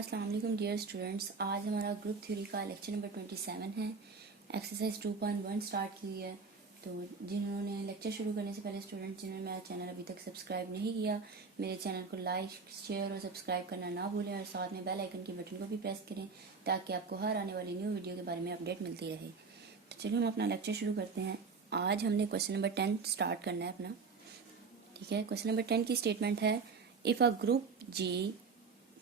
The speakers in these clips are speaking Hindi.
अस्सलाम वालेकुम डियर स्टूडेंट्स। आज हमारा ग्रुप थ्योरी का लेक्चर नंबर 27 है। एक्सरसाइज 2.1 स्टार्ट की है। तो जिन्होंने लेक्चर शुरू करने से पहले स्टूडेंट्स जिन्होंने मेरा चैनल अभी तक सब्सक्राइब नहीं किया, मेरे चैनल को लाइक शेयर और सब्सक्राइब करना ना भूलें और साथ में बेल आइकन की बटन को भी प्रेस करें ताकि आपको हर आने वाली न्यू वीडियो के बारे में अपडेट मिलती रहे। तो चलिए हम अपना लेक्चर शुरू करते हैं। आज हमने क्वेश्चन नंबर 10 स्टार्ट करना है अपना। ठीक है, क्वेश्चन नंबर 10 की स्टेटमेंट है इफ़ अ ग्रुप जी,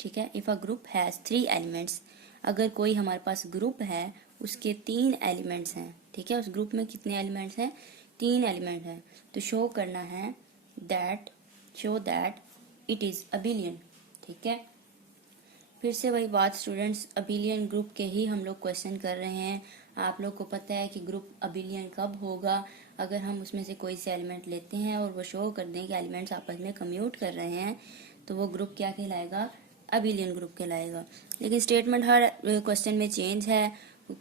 ठीक है, if a group has 3 elements, अगर कोई हमारे पास ग्रुप है उसके 3 एलिमेंट्स हैं। ठीक है, उस ग्रुप में कितने एलिमेंट्स हैं? 3 एलिमेंट हैं। तो शो करना है show that it is abelian. ठीक है, फिर से वही बात स्टूडेंट्स, अबिलियन ग्रुप के ही हम लोग क्वेश्चन कर रहे हैं। आप लोग को पता है कि ग्रुप अबिलियन कब होगा? अगर हम उसमें से कोई से एलिमेंट लेते हैं और वो शो कर दें कि एलिमेंट्स आपस में कम्यूट कर रहे हैं तो वो ग्रुप क्या कहलाएगा? अबिलियन ग्रुप कहलाएगा। लेकिन स्टेटमेंट हर क्वेश्चन में चेंज है,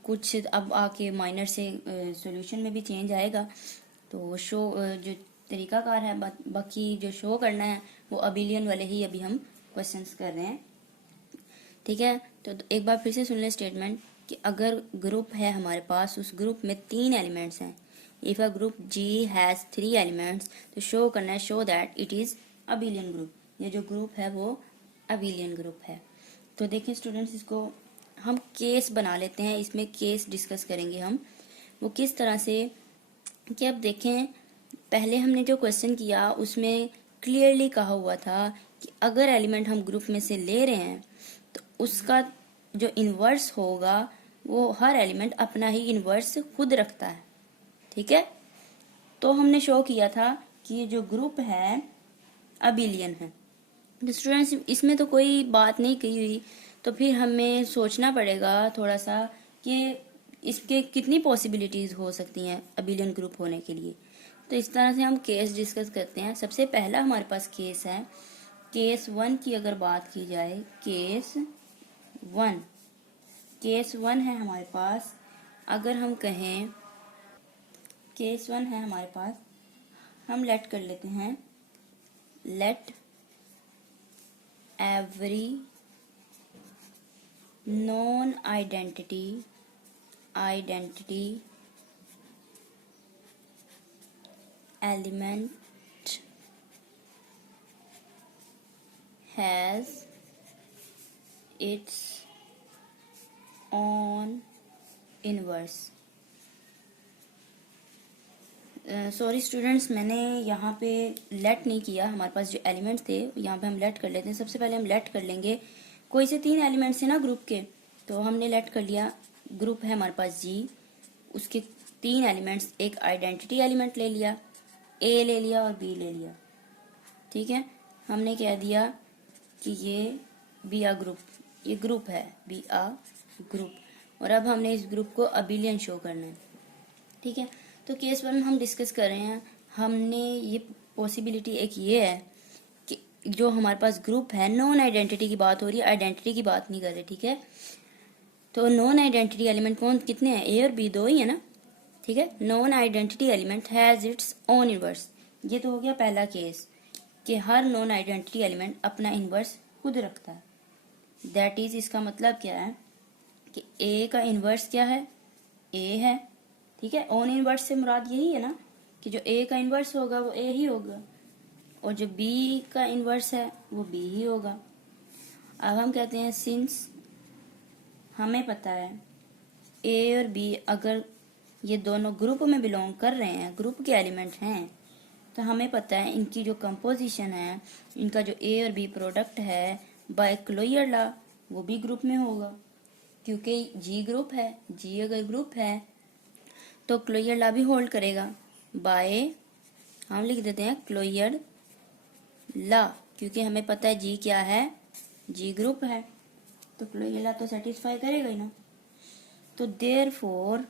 कुछ अब आके माइनर से सॉल्यूशन में भी चेंज आएगा। तो शो जो तरीकाकार है, बाकी जो शो करना है वो अबिलियन वाले ही अभी हम क्वेश्चंस कर रहे हैं। ठीक है, तो एक बार फिर से सुन लें स्टेटमेंट कि अगर ग्रुप है हमारे पास, उस ग्रुप में 3 एलिमेंट्स हैं। If a group G has 3 elements, तो शो करना है show that it is abelian group. ये जो ग्रुप है वो अबिलियन ग्रुप है। तो देखिए स्टूडेंट्स, इसको हम केस बना लेते हैं, इसमें केस डिस्कस करेंगे हम। वो किस तरह से कि अब देखें, पहले हमने जो क्वेश्चन किया उसमें क्लियरली कहा हुआ था कि अगर एलिमेंट हम ग्रुप में से ले रहे हैं तो उसका जो इन्वर्स होगा वो हर एलिमेंट अपना ही इन्वर्स खुद रखता है। ठीक है, तो हमने शो किया था कि ये जो ग्रुप है अबिलियन है। तो स्टूडेंट्स, इसमें तो कोई बात नहीं कही हुई, तो फिर हमें सोचना पड़ेगा थोड़ा सा कि इसके कितनी पॉसिबिलिटीज हो सकती हैं अबिलियन ग्रुप होने के लिए। तो इस तरह से हम केस डिस्कस करते हैं। सबसे पहला हमारे पास केस है, केस 1 की अगर बात की जाए, केस 1 है हमारे पास। अगर हम कहें केस 1 है हमारे पास, हम लेट कर लेते हैं, let every non identity element has its own inverse. Sorry students, मैंने यहाँ पे लेट नहीं किया। हमारे पास जो एलिमेंट्स थे यहाँ पे हम लेट कर लेते हैं। सबसे पहले हम लेट कर लेंगे, कोई से 3 एलिमेंट्स हैं ना ग्रुप के, तो हमने लेट कर लिया। ग्रुप है हमारे पास जी, उसके 3 एलिमेंट्स, एक आइडेंटिटी एलिमेंट ले लिया, ए ले लिया और बी ले लिया। ठीक है, हमने कह दिया कि ये बी आ ग्रुप, ये ग्रुप है बी आ ग्रुप, और अब हमने इस ग्रुप को अबिलियन शो करना है। ठीक है, तो केस 1 हम डिस्कस कर रहे हैं। हमने ये पॉसिबिलिटी एक ये है कि जो हमारे पास ग्रुप है, नॉन आइडेंटिटी की बात हो रही है, आइडेंटिटी की बात नहीं कर रहे। ठीक है, तो नॉन आइडेंटिटी एलिमेंट कौन कितने हैं? ए और बी, 2 ही है ना। ठीक है, non identity element has its own inverse. ये तो हो गया पहला केस कि हर नॉन आइडेंटिटी एलिमेंट अपना इनवर्स खुद रखता है। दैट इज, इसका मतलब क्या है कि ए का इनवर्स क्या है? ए है। ठीक है, ओन इनवर्स से मुराद यही है ना कि जो ए का इनवर्स होगा वो ए ही होगा, और जो बी का इनवर्स है वो बी ही होगा। अब हम कहते हैं सिंस हमें पता है ए और बी अगर ये दोनों ग्रुप में बिलोंग कर रहे हैं, ग्रुप के एलिमेंट हैं, तो हमें पता है इनकी जो कंपोजिशन है, इनका जो ए और बी प्रोडक्ट है, बाय क्लोजर लॉ वो भी ग्रुप में होगा, क्योंकि जी ग्रुप है। जी अगर ग्रुप है तो क्लोजर लॉ भी होल्ड करेगा। बाय हम लिख देते हैं क्लोजर लॉ, क्योंकि हमें पता है जी क्या है? जी ग्रुप है, तो क्लोजर लॉ तो सेटिस्फाई करेगा ही ना। तो देयरफॉर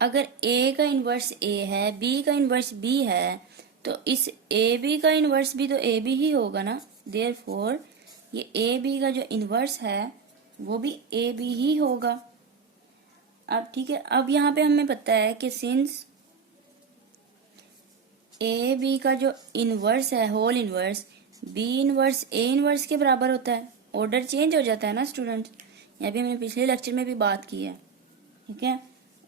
अगर ए का इन्वर्स ए है, बी का इन्वर्स बी है, तो इस ए बी का इन्वर्स भी तो ए बी ही होगा ना। देयरफॉर ये ए बी का जो इन्वर्स है वो भी ए बी ही होगा। अब ठीक है, अब यहाँ पे हमें पता है कि सिंस ए बी का जो इन्वर्स है, whole inverse, B inverse A inverse के बराबर होता है, ऑर्डर चेंज हो जाता है ना स्टूडेंट्स, यहाँ पे मैंने पिछले लेक्चर में भी बात की है, ठीक है,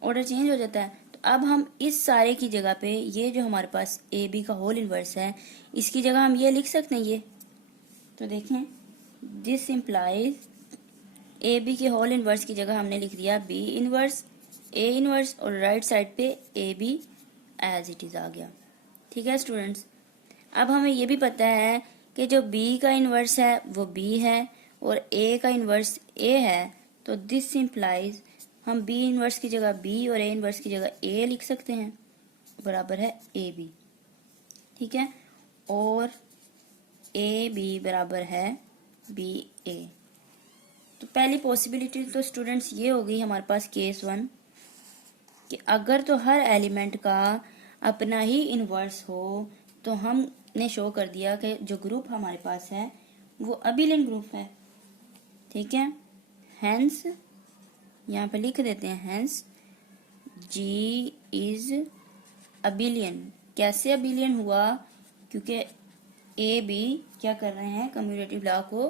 ऑर्डर चेंज हो जाता है। तो अब हम इस सारे की जगह पे ये जो हमारे पास ए बी का होल इनवर्स है, इसकी जगह हम ये लिख सकते हैं ये। तो देखें, दिस इम्प्लाइज ए बी के होल इनवर्स की जगह हमने लिख दिया बी इनवर्स, ए इनवर्स, और राइट साइड पे A B as it is आ गया। ठीक है स्टूडेंट्स, अब हमें ये भी पता है कि जो बी का इनवर्स है वो बी है और ए का इनवर्स ए है, तो दिस इम्प्लाइज हम बी इनवर्स की जगह बी और ए इनवर्स की जगह ए लिख सकते हैं, बराबर है ए बी। ठीक है, और ए बी बराबर है बी ए। तो पहली पॉसिबिलिटी तो स्टूडेंट्स ये हो गई हमारे पास केस 1 कि अगर तो हर एलिमेंट का अपना ही इनवर्स हो तो हमने शो कर दिया कि जो ग्रुप हमारे पास है वो अबिलियन ग्रुप है। ठीक है, हेंस यहाँ पे लिख देते हैं, हेंस जी इज अबिलियन। कैसे अबिलियन हुआ? क्योंकि ए बी क्या कर रहे हैं, कम्यूटेटिव लॉ को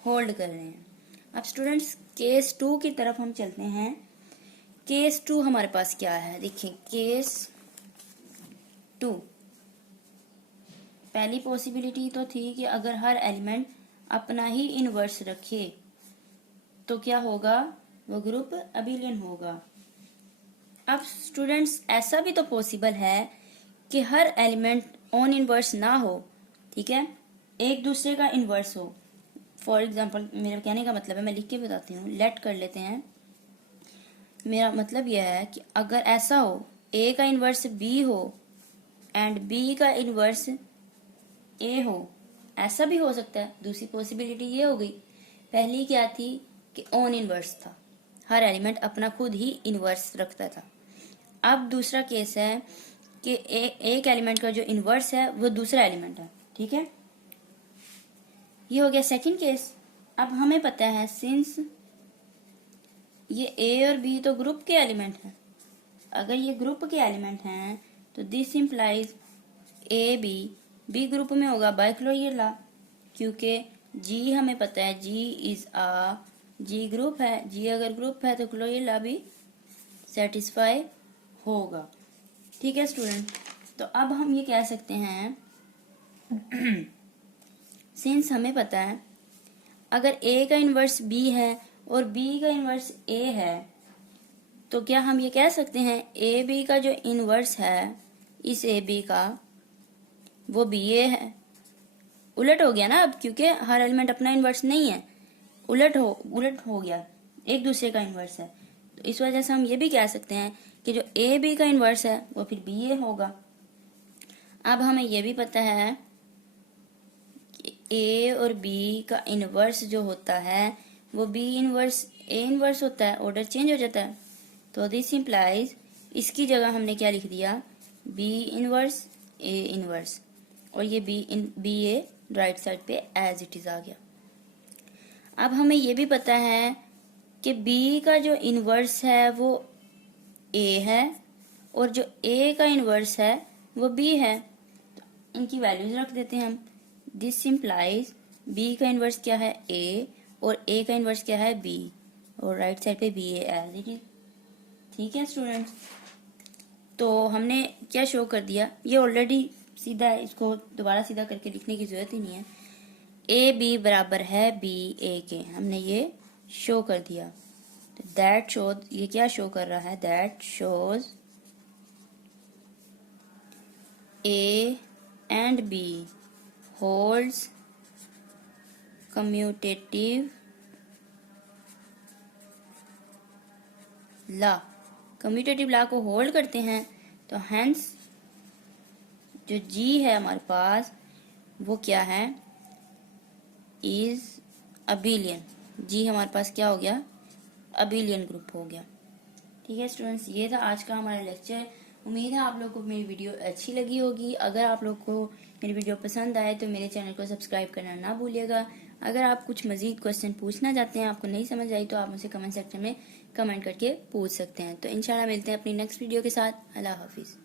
होल्ड कर रहे हैं। अब स्टूडेंट्स केस 2 की तरफ हम चलते हैं। केस 2 हमारे पास क्या है, देखिए केस 2, पहली पॉसिबिलिटी तो थी कि अगर हर एलिमेंट अपना ही इनवर्स रखे तो क्या होगा, वो ग्रुप अबिलियन होगा। अब स्टूडेंट्स ऐसा भी तो पॉसिबल है कि हर एलिमेंट ऑन इनवर्स ना हो, ठीक है, एक दूसरे का इनवर्स हो। फॉर एग्जाम्पल, मेरे कहने का मतलब है, मैं लिख के बताती हूँ, लेट कर लेते हैं। मेरा मतलब यह है कि अगर ऐसा हो ए का इनवर्स बी हो एंड बी का इनवर्स ए हो, ऐसा भी हो सकता है। दूसरी पॉसिबिलिटी ये हो गई। पहली क्या थी कि ऑन इनवर्स था, हर एलिमेंट अपना खुद ही इनवर्स रखता था। अब दूसरा केस है कि एक एलिमेंट का जो इनवर्स है वो दूसरा एलिमेंट है। ठीक है, ये हो गया सेकंड केस। अब हमें पता है सिंस ये ए और बी तो ग्रुप के एलिमेंट हैं, अगर ये ग्रुप के एलिमेंट हैं तो this implies A B, B group में होगा बाय क्लोजर लॉ, क्योंकि जी हमें पता है जी इज आ, जी ग्रुप है, जी अगर ग्रुप है तो क्लोजर लॉ भी सेटिस्फाई होगा। ठीक है स्टूडेंट, तो अब हम ये कह सकते हैं सिंस हमें पता है अगर ए का इनवर्स बी है और बी का इनवर्स ए है, तो क्या हम ये कह सकते हैं ए बी का जो इनवर्स है इस ए बी का वो बी ए है। उलट हो गया ना अब, क्योंकि हर एलिमेंट अपना इनवर्स नहीं है, उलट हो गया, एक दूसरे का इनवर्स है। तो इस वजह से हम ये भी कह सकते हैं कि जो ए बी का इनवर्स है वो फिर बी ए होगा। अब हमें ये भी पता है कि ए और बी का इनवर्स जो होता है वो बी इनवर्स ए इनवर्स होता है, ऑर्डर चेंज हो जाता है। तो दिस इम्प्लाइज, इसकी जगह हमने क्या लिख दिया, बी इनवर्स ए इनवर्स, और ये बी ए राइट साइड पे एज इट इज आ गया। अब हमें ये भी पता है कि बी का जो इनवर्स है वो ए है और जो ए का इनवर्स है वो बी है। तो इनकी वैल्यूज रख देते हैं हम। दिस इम्प्लाइज बी का इनवर्स क्या है ए और ए का इनवर्स क्या है बी, और राइट साइड पे B A as it is. ठीक है स्टूडेंट्स, तो हमने क्या शो कर दिया, ये ऑलरेडी सीधा है, इसको दोबारा सीधा करके लिखने की जरूरत ही नहीं है। ए बी बराबर है बी ए के, हमने ये शो कर दिया। तो दैट शो, ये क्या शो कर रहा है, that shows A and B holds commutative law, commutative law को होल्ड करते हैं। तो हेंस जो जी है हमारे पास वो क्या है, इज अबिलियन। जी हमारे पास क्या हो गया, अबिलियन ग्रुप हो गया। ठीक है स्टूडेंट्स, ये था आज का हमारा लेक्चर। उम्मीद है आप लोग को मेरी वीडियो अच्छी लगी होगी। अगर आप लोग को मेरी वीडियो पसंद आए तो मेरे चैनल को सब्सक्राइब करना ना भूलिएगा। अगर आप कुछ मजीद क्वेश्चन पूछना चाहते हैं, आपको नहीं समझ आई, तो आप मुझसे कमेंट सेक्शन में कमेंट करके पूछ सकते हैं। तो इंशाल्लाह मिलते हैं अपनी नेक्स्ट वीडियो के साथ। अल्लाह हाफिज़।